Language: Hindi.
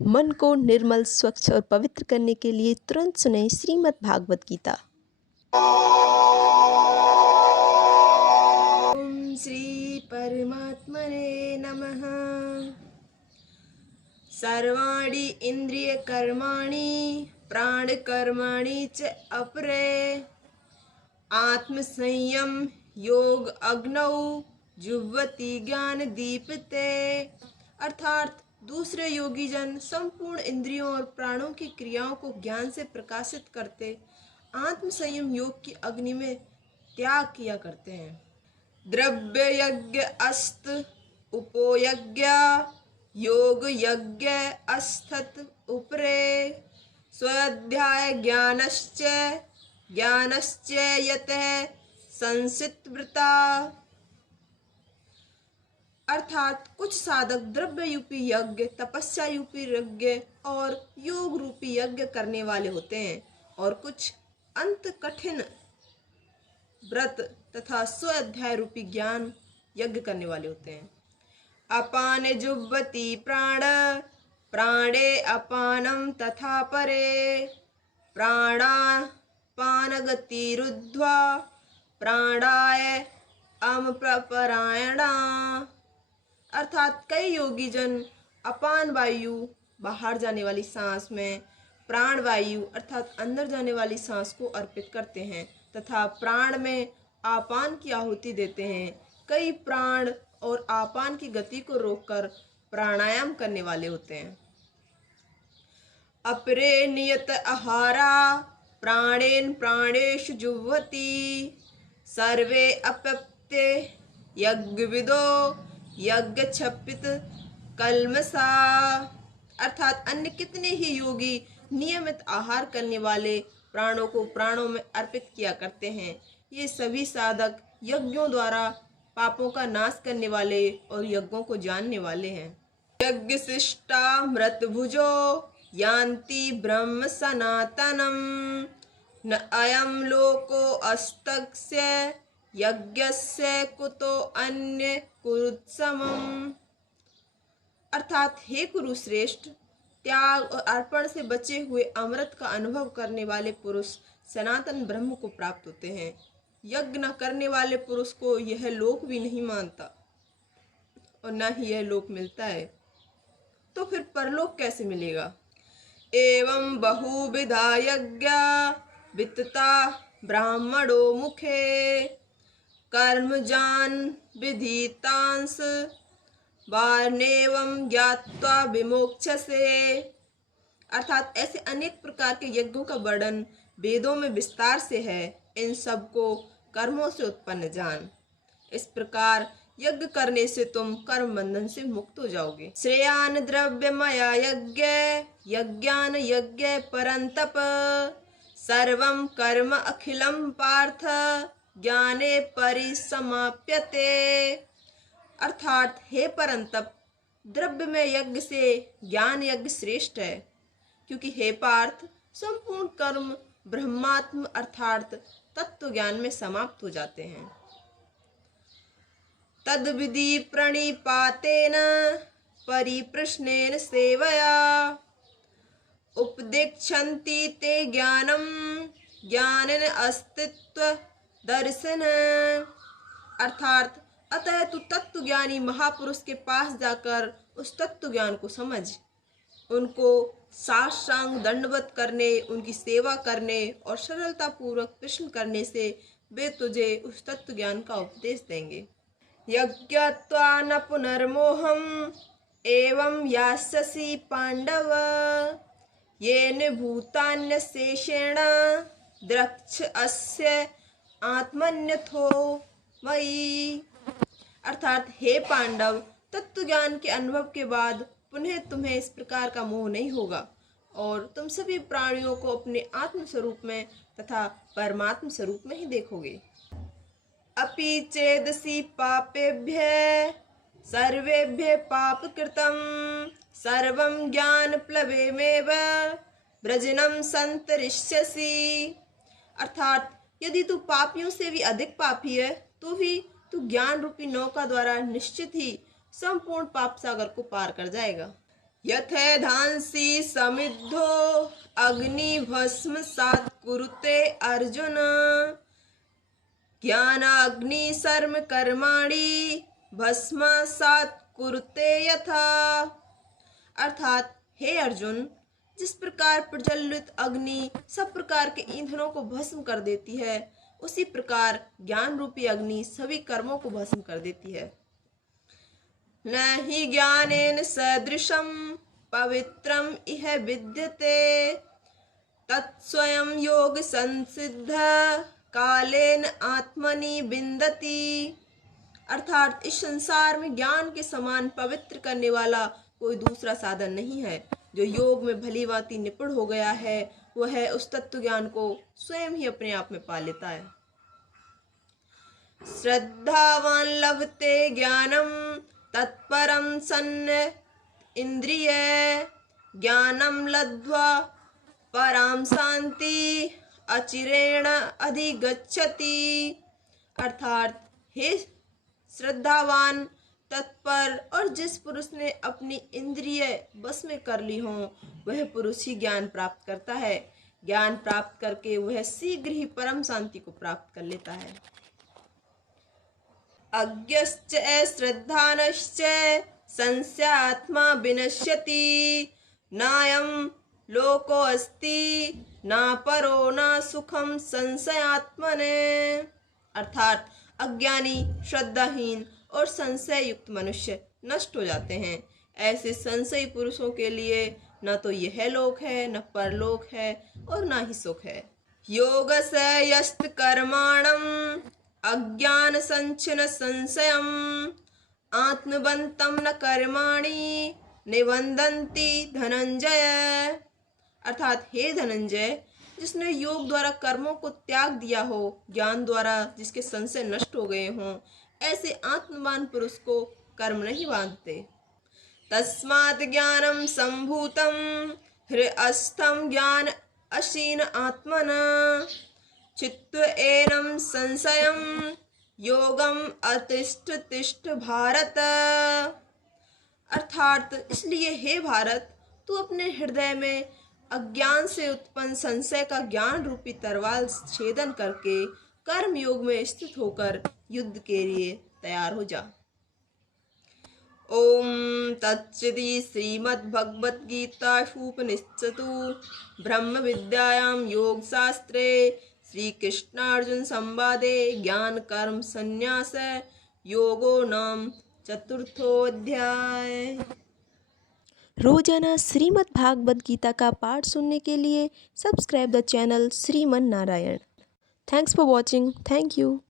मन को निर्मल, स्वच्छ और पवित्र करने के लिए तुरंत सुनें श्रीमद् भागवत गीता। ओम श्री परमात्मने नमः। सर्वाणि इंद्रिय कर्माणि प्राणकर्माणि च अपरे आत्म संयम योग अग्नौ जुह्वति ज्ञान दीपते। अर्थात दूसरे योगी जन संपूर्ण इंद्रियों और प्राणों की क्रियाओं को ज्ञान से प्रकाशित करते आत्म संयम योग की अग्नि में त्याग किया करते हैं। द्रव्य यज्ञ अस्त उपोयज्ञ योग यज्ञ अस्थत उपरे स्वाध्याय ज्ञानश्च यतः संसितव्रता। अर्थात कुछ साधक द्रव्य रूपी यज्ञ, तपस्या रूपी यज्ञ और योग रूपी यज्ञ करने वाले होते हैं और कुछ अंत कठिन व्रत तथा स्वाध्याय रूपी ज्ञान यज्ञ करने वाले होते हैं। अपान जुह्वति प्राण प्राणे अपानम तथा परे प्राणापानगतिरुद्ध्वा प्राणाय अमप्रपरायणा। अर्थात कई योगी जन अपान वायु बाहर जाने वाली सांस में प्राण वायु अर्थात अंदर जाने वाली सांस को अर्पित करते हैं तथा प्राण में आपान की आहुति देते हैं। कई प्राण और आपान की गति को रोककर प्राणायाम करने वाले होते हैं। अपरे नियत आहारा प्राणेन प्राणेषु जुह्वति सर्वे अपत्ये यज्ञविदो यज्ञ छपित कलमसा। अर्थात अन्य कितने ही योगी नियमित आहार करने वाले प्राणों को प्राणों में अर्पित किया करते हैं। ये सभी साधक यज्ञों द्वारा पापों का नाश करने वाले और यज्ञों को जानने वाले हैं। यज्ञ शिष्टा मृत भुजो यान्ति ब्रह्म सनातनम न अयम लोको अस्तस्य यज्ञस्य कुतो अन्य कुरुत्समम्। अर्थात हे कुरु श्रेष्ठ, त्याग और अर्पण से बचे हुए अमृत का अनुभव करने वाले पुरुष सनातन ब्रह्म को प्राप्त होते हैं। यज्ञ न करने वाले पुरुष को यह लोक भी नहीं मानता और न ही यह लोक मिलता है, तो फिर परलोक कैसे मिलेगा। एवं बहुविधा यज्ञा वित्तता ब्राह्मणो मुखे कर्मजान विधितांस वार्णेवं ज्ञात्वा विमोक्षसे। अर्थात ऐसे अनेक प्रकार के यज्ञों का वर्णन वेदों में विस्तार से है। इन सब को कर्मों से उत्पन्न जान। इस प्रकार यज्ञ करने से तुम कर्म बंधन से मुक्त हो जाओगे। श्रेयान द्रव्यमया यज्ञ यज्ञान यज्ञ परंतप सर्वं कर्म अखिलम पार्थ ज्ञाने परिसमाप्यते। अर्थात हे परंतप, द्रव्य में यज्ञ से ज्ञान यज्ञ श्रेष्ठ है, क्योंकि हे पार्थ संपूर्ण कर्म ब्रह्मात्म अर्थात तत्व ज्ञान में समाप्त हो जाते हैं। तद विधि प्रणिपातेन परिप्रश्नेन सेवया उपदिक्षन्ति ते ज्ञानम ज्ञानेन अस्तित्व दर्शन। अर्थात अतः तू तत्व ज्ञानी महापुरुष के पास जाकर उस तत्व ज्ञान को समझ, उनको साष्टांग दंडवत करने, उनकी सेवा करने और सरलता पूर्वक प्रश्न करने से वे तुझे उस तत्व ज्ञान का उपदेश देंगे। यज्ञत्वा न पुनर्मोहम एवं यास्यसि पांडव येन भूतान्य शेषेण द्रक्ष अस्य आत्मन्यथो मयि। अर्थात हे पांडव, तत्व ज्ञान के अनुभव के बाद पुनः तुम्हें इस प्रकार का मोह नहीं होगा और तुम सभी प्राणियों को अपने आत्म स्वरूप में तथा परमात्म स्वरूप में ही देखोगे। अपि चेदसि पापेभ्यः सर्वेभ्यः पापकृतं सर्वं ज्ञानप्लवेमेव वृजनं संतरिष्यसि। अर्थात यदि तू पापियों से भी अधिक पापी है तो भी तू ज्ञान रूपी नौका द्वारा निश्चित ही संपूर्ण पाप सागर को पार कर जाएगा। यथेधांसि समिद्धो अग्निभस्मसात् कुरुते अर्जुन ज्ञानाग्निशर्म कर्माणि भस्मसात् कुरुते यथा। अर्थात हे अर्जुन, जिस प्रकार प्रज्वलित अग्नि सब प्रकार के ईंधनों को भस्म कर देती है, उसी प्रकार ज्ञान रूपी अग्नि सभी कर्मों को भस्म कर देती है। न हि ज्ञानेन सदृशं पवित्रम इह विद्यते तत्स्वयं योग संसिद्ध कालेन आत्मनि विन्दति। अर्थात इस संसार में ज्ञान के समान पवित्र करने वाला कोई दूसरा साधन नहीं है। जो योग में भली भांति निपुण हो गया है, वह उस तत्व ज्ञान को स्वयं ही अपने आप में पा लेता है। श्रद्धावान लभते ज्ञानम तत्परम सन्न इंद्रिय ज्ञानम लब्ध्वा पराम शांति अचिरेण अधिगच्छति। अर्थात हे श्रद्धावान, तत्पर और जिस पुरुष ने अपनी इंद्रिय बस में कर ली हो, वह पुरुष ही ज्ञान प्राप्त करता है। ज्ञान प्राप्त करके वह शीघ्र ही परम शांति को प्राप्त कर लेता है। अज्ञश्च श्रद्धानश्च संस्यात्मा विनश्यति नायं लोको अस्ति ना परो ना सुखम संशयात्मने। अर्थात अज्ञानी, श्रद्धाहीन और संशय युक्त मनुष्य नष्ट हो जाते हैं। ऐसे संशयी पुरुषों के लिए न तो यह लोक है, न परलोक है और न ही सुख है। योग से यस्त कर्माणम अज्ञान संचिन संशयम आत्मबंतम न कर्माणि निबंधन्ति धनंजय। अर्थात हे धनंजय, जिसने योग द्वारा कर्मों को त्याग दिया हो, ज्ञान द्वारा जिसके संशय नष्ट हो गए हों, ऐसे आत्मवान पुरुष को कर्म नहीं बांधते। तस्मात् ज्ञानम संभूतम हृअस्थम ज्ञान अशीन आत्मना चित्त एनम संशयम योगम अतिष्ठ तिष्ठ भारत। अर्थात इसलिए हे भारत, तू अपने हृदय में अज्ञान से उत्पन्न संशय का ज्ञान रूपी तलवार छेदन करके कर्म योग में स्थित होकर युद्ध के लिए तैयार हो जा। ओम तत्सदि श्रीमद्भगवद्गीतासूपनिषत्सु ब्रह्म विद्यायां योग शास्त्रे श्री कृष्णार्जुन संवादे ज्ञान कर्म संन्यास योगो नाम चतुर्थोऽध्याय। रोजाना श्रीमद् भागवत गीता का पाठ सुनने के लिए subscribe the channel Shriman Narayan. Thanks for watching. Thank you.